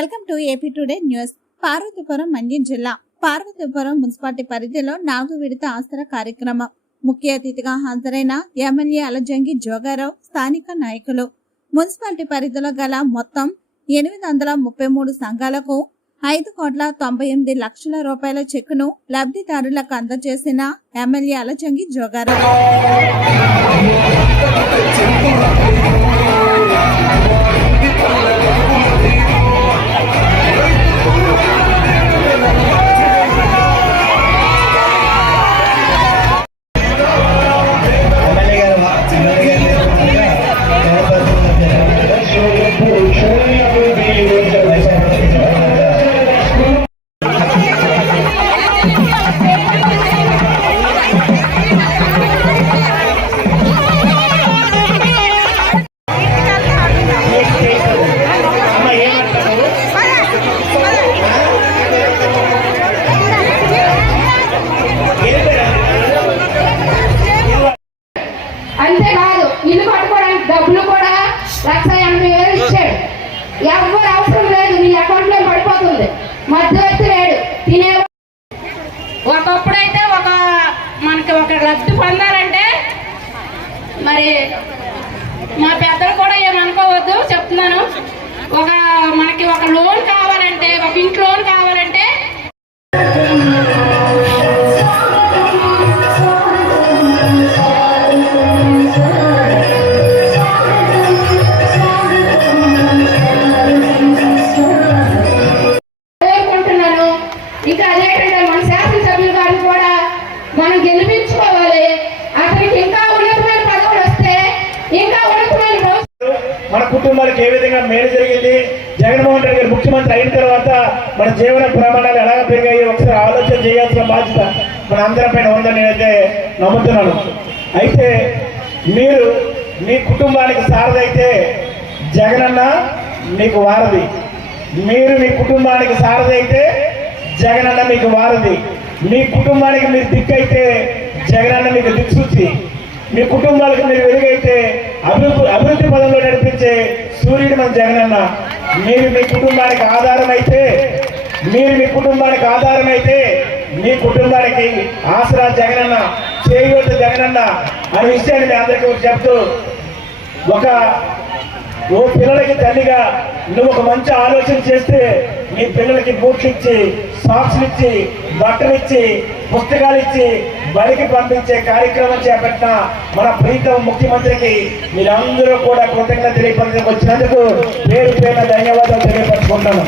Welcome to AP today news. Parvathipuram Mandyam జిల్లా Parvathipuram municipality పరిధిలో 4వ విడత ఆసరా కార్యక్రమం ముఖ్య అతిథిగా హాజరైన ఎమ్మెల్యే అలజంగి జోగారావు, స్థానిక నాయకులు. మున్సిపాలిటీ పరిధిలో గల మొత్తం 833 సంఘాలకు 5,98,00,000 రూపాయల చెక్కును లబ్ధిదారులకు అందజేసిన ఎమ్మెల్యే అలజంగి జోగారావు. అంతేకాదు ఇల్లు కట్టుకోవడానికి డబ్బులు కూడా 1,80,000 ఇచ్చాడు. ఎవరు అవసరం లేదు, నీ అకౌంట్ లో పడిపోతుంది. మధ్యవర్తి లేడు, తినే. ఒకప్పుడైతే మనకి ఒక లబ్ధి పొందాలంటే మరి మా పెద్దలు కూడా ఏమనుకోవద్దు చెప్తున్నాను. మనకి ఒక లోన్ కావాలంటే, ఒక ఇంటి లోన్ కావాలంటే ఇంకా అదేంటంటే మన శాసనసభ్యులు గారిని కూడా మనం గెలిపించుకోవాలి. అతనికి ఇంకా ఉన్నతమైన పదవులు వస్తే ఇంకా ఉన్నతమైన మన కుటుంబాలకు ఏ విధంగా మేలు జరిగింది, జగన్మోహన్ రెడ్డి గారు ముఖ్యమంత్రి అయిన తర్వాత మన జీవన ప్రమాణాలు ఎలాగ పెరిగాయి ఒకసారి ఆలోచన చేయాల్సిన బాధ్యత మన అందరి పైన ఉందని నేనైతే నమ్ముతున్నాను. అయితే మీరు మీ కుటుంబానికి సారథైతే జగనన్న మీకు వారధి. మీరు మీ కుటుంబానికి సారథైతే జగనన్న మీకు వారధి. మీ కుటుంబానికి మీరు దిక్కైతే జగనన్న మీకు దిక్సూచి. మీ కుటుంబాలకు మీరు వెలుగైతే అభివృద్ధి పదంలో నడిపించే సూర్యుడు మన జగనన్న. మీరు మీ కుటుంబానికి ఆధారమైతే మీ కుటుంబానికి ఆసరా జగనన్న, చేయూత జగనన్న అనే విషయాన్ని మీ అందరికీ చెప్తూ, ఓ పిల్లలకి తల్లిగా నువ్వు ఒక మంచి ఆలోచన చేస్తే నీ పిల్లలకి బూట్లు ఇచ్చి, సాక్స్లు ఇచ్చి, బట్టలు ఇచ్చి, పుస్తకాలు ఇచ్చి బడికి పంపించే కార్యక్రమం చేపట్టిన మన ప్రీతం ముఖ్యమంత్రికి మీరందరూ కూడా కృతజ్ఞత తెలియపరచడానికి వచ్చినందుకు పేరు ధన్యవాదాలు తెలియపరచుకుంటాను.